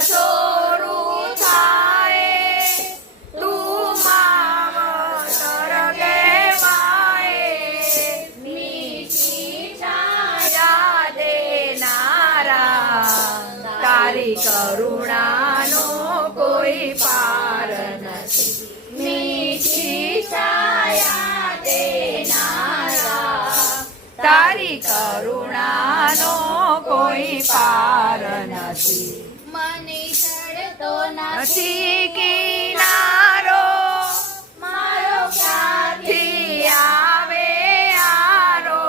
શોરું થાય તું માવતર કહેવાય મીઠી છાયા દેનારા તારી કરુણાનો કોઈ પાર નથી મીઠી છાયા દેનારા તારી કરુણાનો કોઈ પાર નથી મને ચડતો નથી કિનારો મારો ક્યાંથી આવે આરો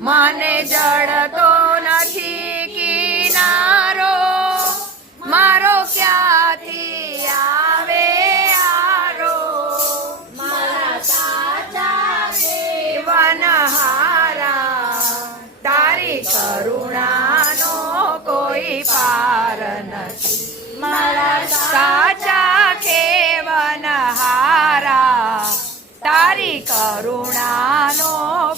મને જડતો નથી કિનારો મારો ક્યાંથી આવે આરો મારા સાચા વનહારા તારી કરુણાનો કોઈ પાર નથી મારા સાચા ખેવનહારા તારી કરુણાનો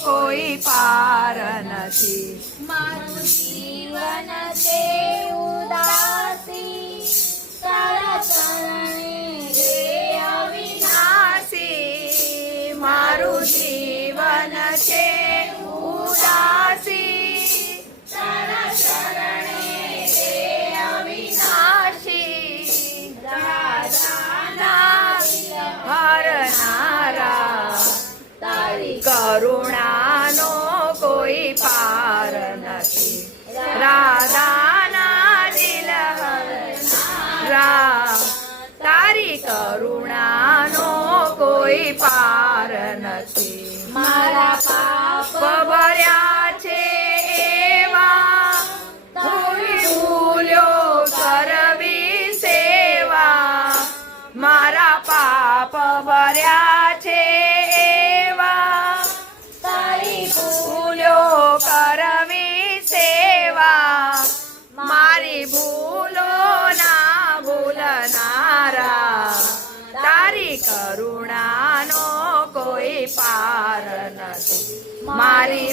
કોઈ પાર નથી મારું જીવન છે ઉદાસી તારા ચરણે રે અવિનાશી મારું જીવન છે ઉદાસી તારા ચરણે રે અવિનાશી રાધાના હરનારા તારી કરુણાનો કોઈ પાર નથી રાધાના દિલ હરનારા તારી કરુણાનો કોઈ પાર નથી મારા પાપ ભર્યા છે એવા ભૂલ્યો કરવી સેવા મારા પાપ ભર્યા છે એવા તારી ભૂલ્યો કરવી સેવા મારી ભૂલો ના ભૂલનારા તારી કરુણાનો કોઈ પાર નથી મારી